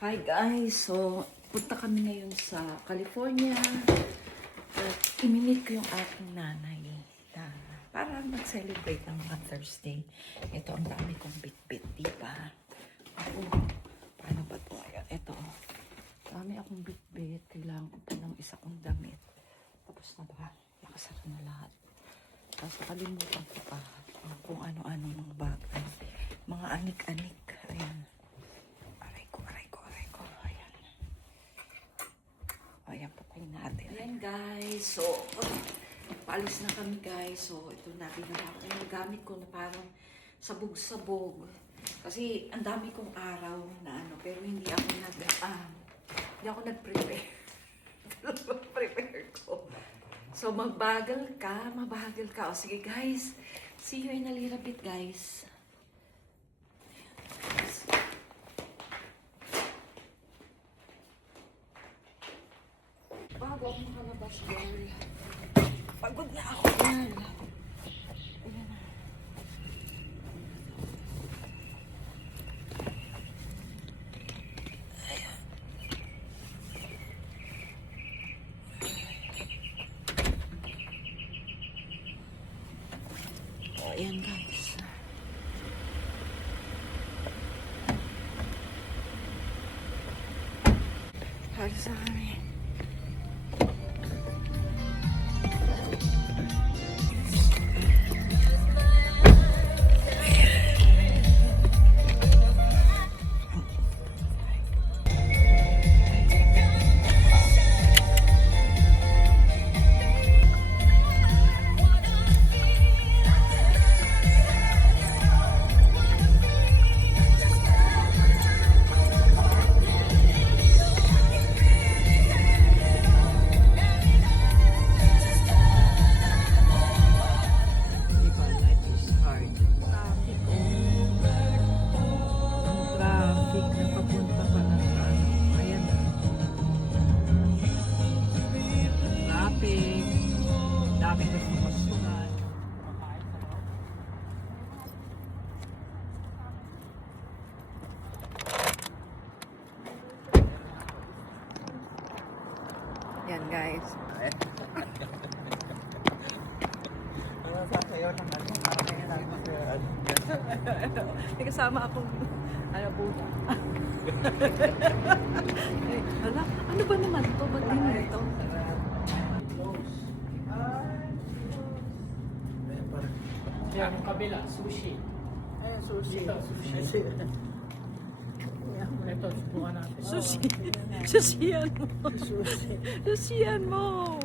Hi guys! So, punta kami ngayon sa California at imimit ko yung aking nanay na para mag-celebrate ng Thursday. Ito, ang dami kong bit-bit, diba? Ako, paano ba ito? Ayan, ito. Dami akong bit-bit. Kailangan ko pa ng isa kong damit. Tapos na ba? Nakasara na lahat. Tapos nakalimutan ko pa kung ano-ano mga bagay. Mga anik-anik. Ayan. Ayan, patayin natin. Ayan guys, so, paalis na kami guys. So, ito na, binala ko yung gamit ko na parang sabog-sabog. Kasi, ang dami kong araw na ano, pero hindi ako nag-prepare. Prepare ko. So, mabagal ka. O, sige guys, see you in a little bit guys. Bago ako makalabas, girl. Pagod na ako, girl. Ayan na. Ayan. O, ayan guys. Halos na kami. Yan guys. Ano sa sayo naman? Parang kaya lang May kasama akong buta. Hala, ano ba naman to? Ba't din ito? Yan, yung kabila, sushi. Sushi. Ito, sushi. Ito, subukan natin. Sushi. Sushian mo. Sushian mo.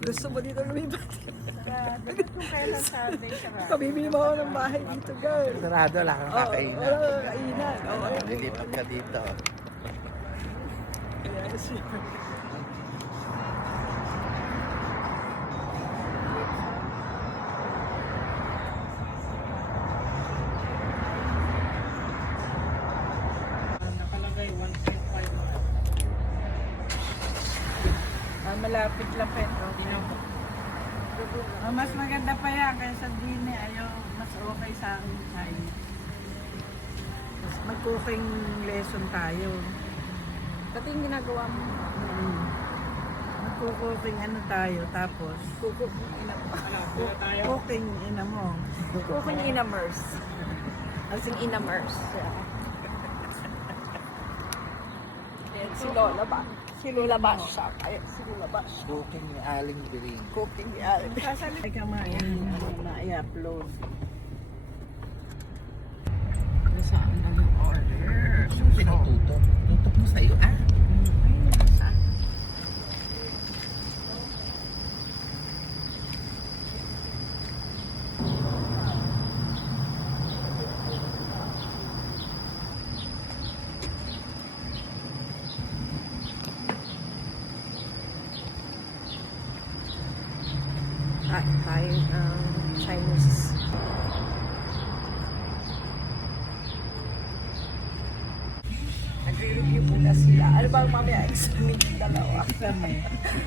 Gusto mo dito lumipat? Kung kailan sabi siya. Pabibili mo ako ng bahay dito, girl. Sarado, wala kang kakainan. Wala kang kainan. Lilipat ka dito. Yes. Nakalagay 1.5. Malapit lang pa ito. Tingnan mo. Mas maganda pa yan kaysa dine. Ayaw, mas okay sa akin tayo. Mas mag-cooking lesson tayo. Pati yung ginagawa mo. Mag-cooking ano tayo, tapos Cooking tayo. cooking ina mo. inamers. As in inamers. Ayan, si Lola ba? Si Lola ba siya? Ayan, si Lola ba siya? Cooking ni Aling Biring. Cooking niya. Sasalit ka ma-i-upload. Saan na ng order? Tinututok. Tutok mo sa'yo, ah. Tayo Chinese. Nagre-review muna sila. Ano ba mamaya exam yung dalawa?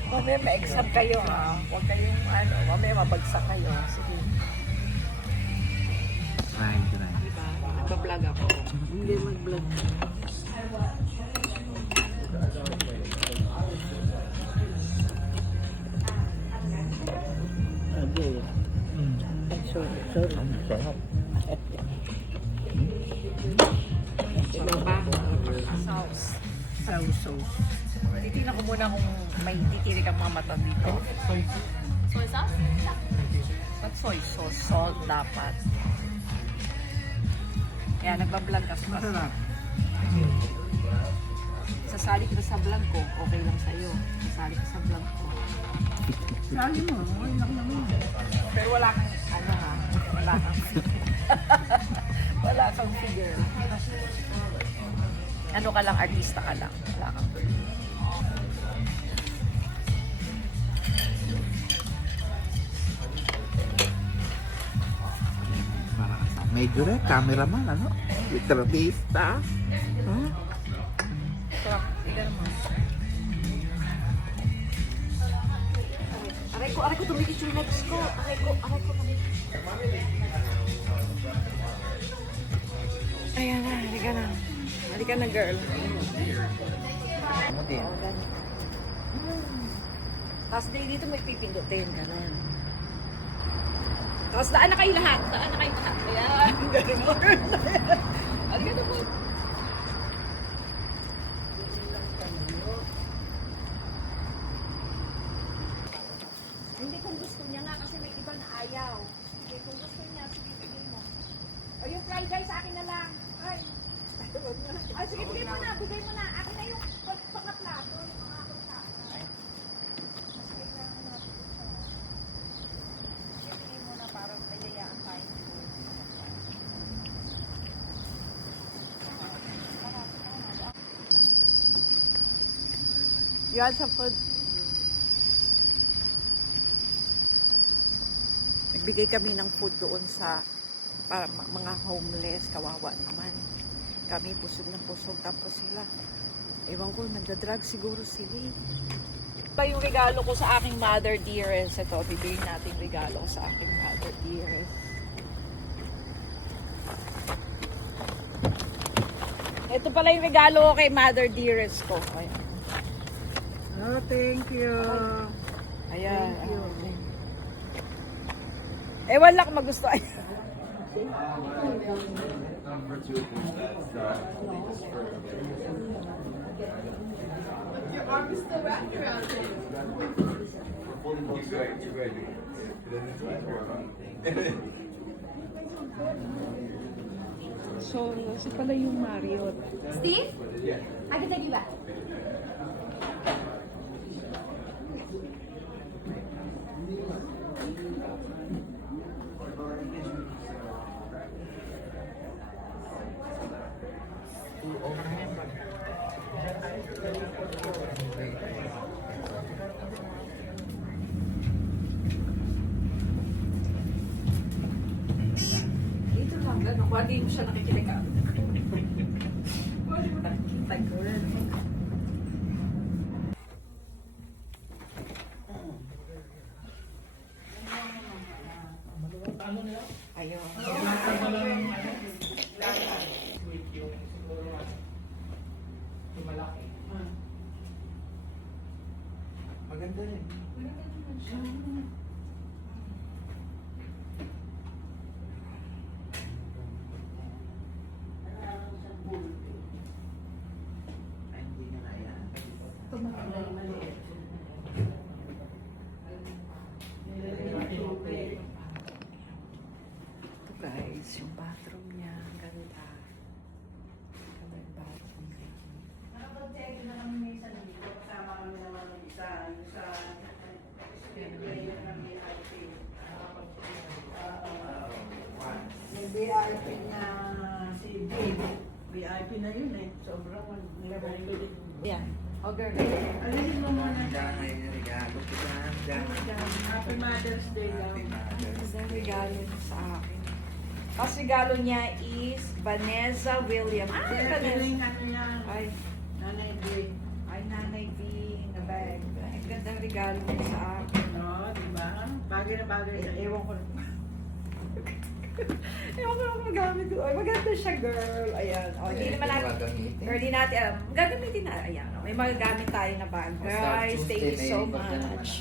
Mamaya may exam kayo ha. Huwag kayong mamaya mabagsak kayo. Sige. Try. Diba? Nagpa-vlog ako. Hindi mag-vlog. sauce. Titignan ko muna kung may titirik ang mga mata dito. Soy sauce? Ba't soy sauce? Salt dapat. Kaya nagbablog ka. Masarap. Sasali ka sa vlog ko, okay lang sa'yo. Sasali ka sa vlog ko. Sabi mo, okay lang naman. Pero wala kang, ano ha, wala kang, wala kang figure. Ano ka lang, artista ka lang. Wala kang Medyo rin, cameraman, ano? Litratista. Huh? sarap. Ilan mo. Aray ko, tumikit yung legs ko. Aray ko. Ayan na, halika na. Halika na, girl. Ano din? Tapos dito may pipindutin, gano'n. Tapos daan na kayo lahat. Ayan, gano'n. Halika na po. Hindi kung gusto niya nga kasi may iba na ayaw. Hindi kung gusto niya, sige mo. O yung fried rice sa akin na lang. Ay, sige, bigay mo na. Akin na yung pagkaplato, yung mga akong sa akin. Sige na natin siya. Bigay mo na para payayaan tayo. Yan sa food. Nagbigay kami ng food doon sa para mga homeless, kawawa naman. Kami pusog na pusog, tapos sila, ewan ko, nagda-drug siguro sila. Ito yung regalo ko sa aking mother dearest. Ito, bibigyan natin regalo sa aking mother dearest. Ito pala yung regalo ko kay mother dearest ko. Ayan. Oh, thank you. Ayan. Thank you. Ewan lang kung magustuhan. So, si pala yung Marriott. Steve? I can take you back. Dito lang, gano'n. Kung hindi mo siya nakikinig ka. Wala mo nakikita, girl. Ayun. Maganda rin. Ay, hindi niya kaya. Ito guys, yung bathroom niya. Ang ganda. Ganda yung bathroom niya. Nakapag-check na kami may isa dito. Kasama kami naman ng isa. Sa player ng VIP. Yung VIP na si Jade. VIP na yun eh. Sobrang nilabay. Yan. Oh, girl. Alisin mo muna. Diyan ay regalo ko dyan. Happy Mother's Day daw. Happy Mother's Ang regalo niya sa akin. Tapos regalo niya is Vanessa William. Ah, Vanessa. Feeling ano yan. Ay, Nanay Day. ay, Nanay V na bag. Ang gandang regalo niya sa akin. No, di ba? Bagay na bagay sa Ewan ko na. Ewan ko na kung magamit ko. Ay, maganda siya, girl. Ayan. O, hindi naman natin. Girl, hindi natin alam. Gagamitin na. Ayan. O, may magagamit tayo na bag. Basta Guys, thank you Tuesday so na yun, pagka naman much.